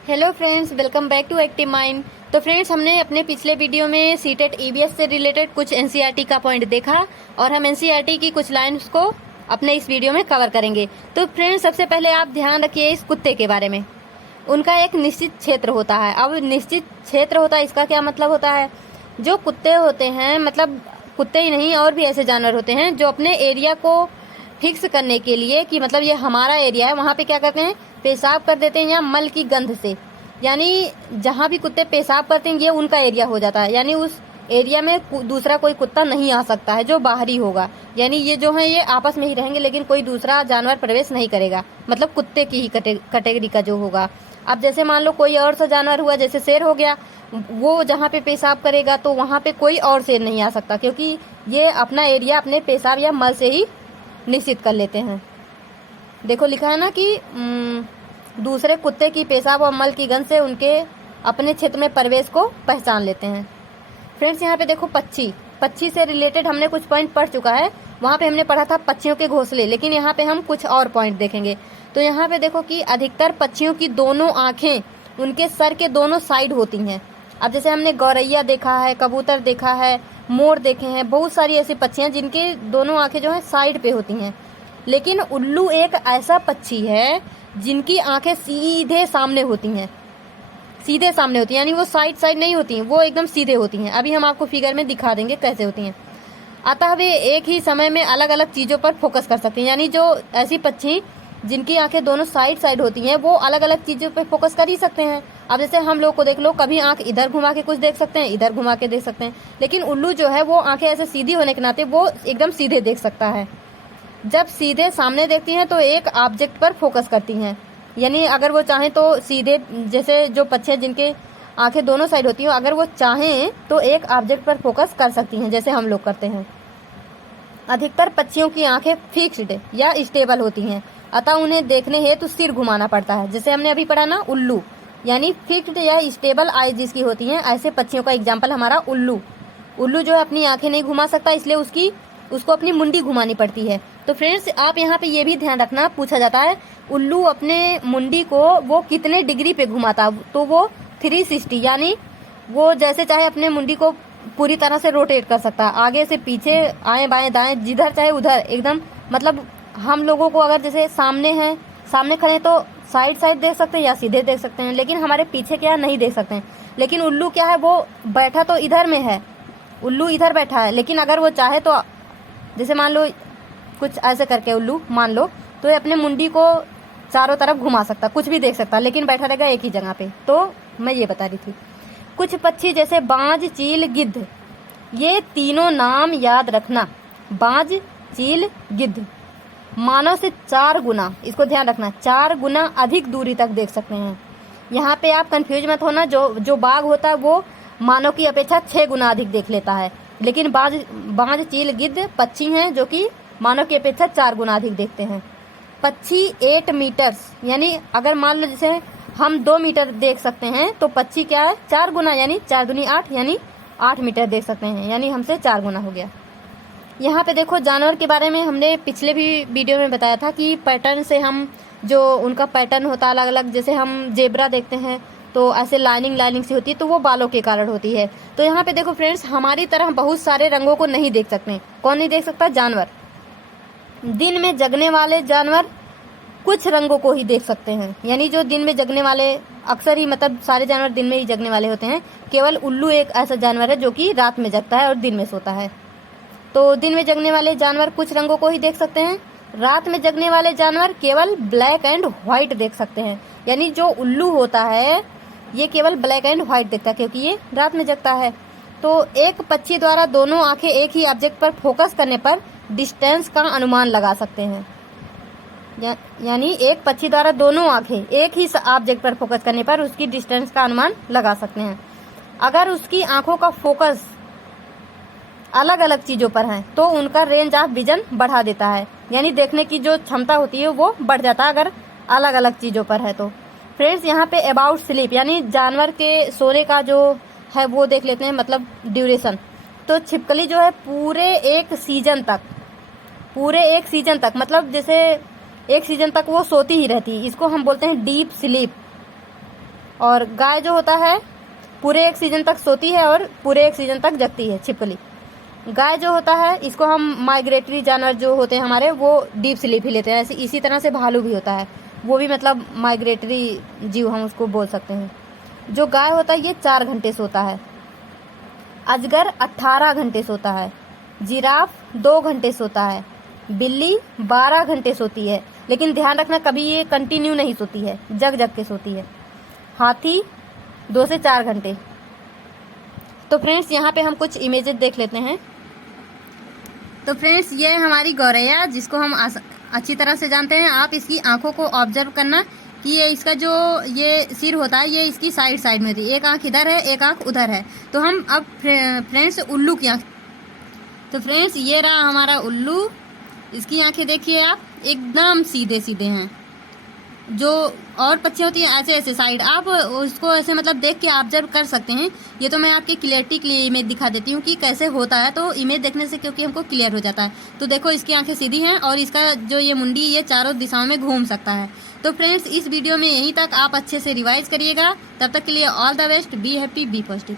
Hello friends, welcome back to active mind. तो friends, हमने अपने पिछले वीडियो में सीटेट ईवीएस से रिलेटेड कुछ एनसीईआरटी का पॉइंट देखा और हम एनसीईआरटी की कुछ लाइन्स को अपने इस वीडियो में कवर करेंगे। तो फ्रेंड्स, सबसे पहले आप ध्यान रखिए इस कुत्ते के बारे में। उनका एक निश्चित क्षेत्र होता है। अब निश्चित क्षेत्र होता है, इसका क्या मतलब होता है? जो कुत्ते होते हैं, मतलब कुत्ते ही नहीं और भी ऐसे जानवर होते हैं जो अपने एरिया को फिक्स करने के लिए कि मतलब ये हमारा एरिया है, वहाँ पे क्या करते हैं, पेशाब कर देते हैं या मल की गंध से। यानी जहाँ भी कुत्ते पेशाब करते हैं ये उनका एरिया हो जाता है। यानी उस एरिया में दूसरा कोई कुत्ता नहीं आ सकता है जो बाहरी होगा। यानी ये जो है ये आपस में ही रहेंगे, लेकिन कोई दूसरा जानवर प्रवेश नहीं करेगा। मतलब कुत्ते की ही कैटेगरी का जो होगा। अब जैसे मान लो कोई और सा जानवर हुआ, जैसे शेर हो गया, वो जहाँ पे पेशाब करेगा तो वहाँ पे कोई और शेर नहीं आ सकता, क्योंकि ये अपना एरिया अपने पेशाब या मल से ही निश्चित कर लेते हैं। देखो लिखा है ना कि दूसरे कुत्ते की पेशाब और मल की गंध से उनके अपने क्षेत्र में प्रवेश को पहचान लेते हैं। फ्रेंड्स, यहाँ पे देखो पक्षी से रिलेटेड हमने कुछ पॉइंट पढ़ चुका है। वहाँ पे हमने पढ़ा था पक्षियों के घोंसले, लेकिन यहाँ पे हम कुछ और पॉइंट देखेंगे। तो यहाँ पे देखो कि अधिकतर पक्षियों की दोनों आंखें उनके सर के दोनों साइड होती हैं। अब जैसे हमने गौरैया देखा है, कबूतर देखा है, मोर देखे हैं, बहुत सारी ऐसी पक्षियां जिनके दोनों आंखें जो है साइड पे होती हैं। लेकिन उल्लू एक ऐसा पक्षी है जिनकी आंखें सीधे सामने होती हैं। सीधे सामने होती हैं, यानी वो साइड नहीं होती हैं, वो एकदम सीधे होती हैं। अभी हम आपको फिगर में दिखा देंगे कैसे होती हैं। अतः वे एक ही समय में अलग अलग चीजों पर फोकस कर सकते हैं। यानी जो ऐसी पक्षी जिनकी आंखें दोनों साइड होती हैं, वो अलग अलग चीजों पर फोकस कर ही सकते हैं। अब जैसे हम लोग को देख लो, कभी आंख इधर घुमा के कुछ देख सकते हैं, इधर घुमा के देख सकते हैं, लेकिन उल्लू जो है वो आंखें ऐसे सीधी होने के नाते वो एकदम सीधे देख सकता है। जब सीधे सामने देखती हैं तो एक ऑब्जेक्ट पर फोकस करती हैं। यानी अगर वो चाहें तो सीधे, जैसे जो पक्षी जिनके आंखें दोनों साइड होती हैं, अगर वो चाहें तो एक ऑब्जेक्ट पर फोकस कर सकती हैं, जैसे हम लोग करते हैं। अधिकतर पक्षियों की आंखें फिक्स्ड या स्टेबल होती हैं, अतः उन्हें देखने हेतु सिर घुमाना पड़ता है। जैसे हमने अभी पढ़ा ना, उल्लू यानी फिक्स्ड या स्टेबल आई जिसकी होती हैं, ऐसे पक्षियों का एग्जाम्पल हमारा उल्लू। उल्लू जो है अपनी आंखें नहीं घुमा सकता, इसलिए उसको अपनी मुंडी घुमानी पड़ती है। तो फ्रेंड्स, आप यहाँ पे ये भी ध्यान रखना, पूछा जाता है उल्लू अपने मुंडी को वो कितने डिग्री पे घुमाता है, तो वो 360, यानी वो जैसे चाहे अपने मुंडी को पूरी तरह से रोटेट कर सकता है, आगे से पीछे, आए बाएं दाएं, जिधर चाहे उधर एकदम। मतलब हम लोगों को अगर जैसे सामने खड़े तो साइड देख सकते हैं या सीधे देख सकते हैं, लेकिन हमारे पीछे क्या नहीं देख सकते हैं। लेकिन उल्लू क्या है, वो बैठा तो इधर में है, उल्लू इधर बैठा है, लेकिन अगर वो चाहे तो जैसे मान लो कुछ ऐसे करके उल्लू मान लो, तो ये अपने मुंडी को चारों तरफ घुमा सकता, कुछ भी देख सकता, लेकिन बैठा रहेगा एक ही जगह पे। तो मैं ये बता रही थी। कुछ पक्षी जैसे बाज, चील, गिद्ध, ये तीनों नाम याद रखना। बाज, चील, गिद्ध मानव से 4 गुना, इसको ध्यान रखना, 4 गुना अधिक दूरी तक देख सकते हैं। यहाँ पे आप कंफ्यूज मत होना, जो बाघ होता है वो मानव की अपेक्षा 6 गुना अधिक देख लेता है, लेकिन बाज, चील, गिद्ध पक्षी हैं जो कि मानव की अपेक्षा 4 गुना अधिक देखते हैं। पक्षी 8 मीटर, यानी अगर मान लो जैसे हम 2 मीटर देख सकते हैं, तो पक्षी क्या है, 4 गुना, यानी 4 दूनी 8, यानी 8 मीटर देख सकते हैं, यानी हमसे 4 गुना हो गया। यहाँ पे देखो जानवर के बारे में हमने पिछले भी वीडियो में बताया था कि पैटर्न से हम, जो उनका पैटर्न होता है अलग अलग, जैसे हम जेब्रा देखते हैं तो ऐसे लाइनिंग सी होती है, तो वो बालों के कारण होती है। तो यहाँ पे देखो फ्रेंड्स, हमारी तरह बहुत सारे रंगों को नहीं देख सकते। कौन नहीं देख सकता? जानवर। दिन में जगने वाले जानवर कुछ रंगों को ही देख सकते हैं। यानी जो दिन में जगने वाले, अक्सर ही मतलब सारे जानवर दिन में ही जगने वाले होते हैं। केवल उल्लू एक ऐसा जानवर है जो कि रात में जगता है और दिन में सोता है। तो दिन में जगने वाले जानवर कुछ रंगों को ही देख सकते हैं। रात में जगने वाले जानवर केवल ब्लैक एंड व्हाइट देख सकते हैं। यानी जो उल्लू होता है ये केवल ब्लैक एंड व्हाइट देखता है, क्योंकि ये रात में जगता है। तो एक पक्षी द्वारा दोनों आंखें एक ही ऑब्जेक्ट पर फोकस करने पर डिस्टेंस का अनुमान लगा सकते हैं। यानी एक पक्षी द्वारा दोनों आंखें एक ही ऑब्जेक्ट पर फोकस करने पर उसकी डिस्टेंस का अनुमान लगा सकते हैं। अगर उसकी आंखों का फोकस अलग अलग चीजों पर है तो उनका रेंज ऑफ विजन बढ़ा देता है। यानी देखने की जो क्षमता होती है वो बढ़ जाता है अगर अलग अलग चीजों पर है तो। फ्रेंड्स, यहाँ पे अबाउट स्लीप, यानी जानवर के सोने का जो है वो देख लेते हैं, मतलब ड्यूरेशन। तो छिपकली जो है पूरे एक सीजन तक, मतलब जैसे एक सीजन तक वो सोती ही रहती है, इसको हम बोलते हैं डीप स्लीप। और गाय जो होता है पूरे एक सीजन तक सोती है और पूरे एक सीजन तक जगती है छिपकली। गाय जो होता है इसको हम माइग्रेटरी जानवर जो होते हैं हमारे वो डीप स्लीप ही लेते हैं। ऐसे इसी तरह से भालू भी होता है, वो भी मतलब माइग्रेटरी जीव हम उसको बोल सकते हैं। जो गाय होता है ये 4 घंटे सोता है। अजगर 18 घंटे सोता है। जिराफ 2 घंटे सोता है। बिल्ली 12 घंटे सोती है, लेकिन ध्यान रखना कभी ये कंटिन्यू नहीं सोती है, जग जग के सोती है। हाथी 2 से 4 घंटे। तो फ्रेंड्स यहाँ पे हम कुछ इमेजेस देख लेते हैं। तो फ्रेंड्स ये हमारी गौरैया, जिसको हम अच्छी तरह से जानते हैं। आप इसकी आंखों को ऑब्जर्व करना कि ये इसका जो ये सिर होता है ये इसकी साइड साइड में होती है। एक आंख इधर है, एक आंख उधर है। तो हम अब फ्रेंड्स उल्लू की आंख, तो फ्रेंड्स ये रहा हमारा उल्लू। इसकी आंखें देखिए आप, एकदम सीधे सीधे हैं। जो और पक्षी होती है ऐसे ऐसे साइड, आप उसको ऐसे मतलब देख के ऑब्जर्व कर सकते हैं। ये तो मैं आपकी क्लियरिटी के लिए इमेज दिखा देती हूँ कि कैसे होता है, तो इमेज देखने से क्योंकि हमको क्लियर हो जाता है। तो देखो इसकी आंखें सीधी हैं और इसका जो ये मुंडी ये चारों दिशाओं में घूम सकता है। तो फ्रेंड्स इस वीडियो में यहीं तक आप अच्छे से रिवाइज करिएगा। तब तक के लिए all the best, be happy, be positive.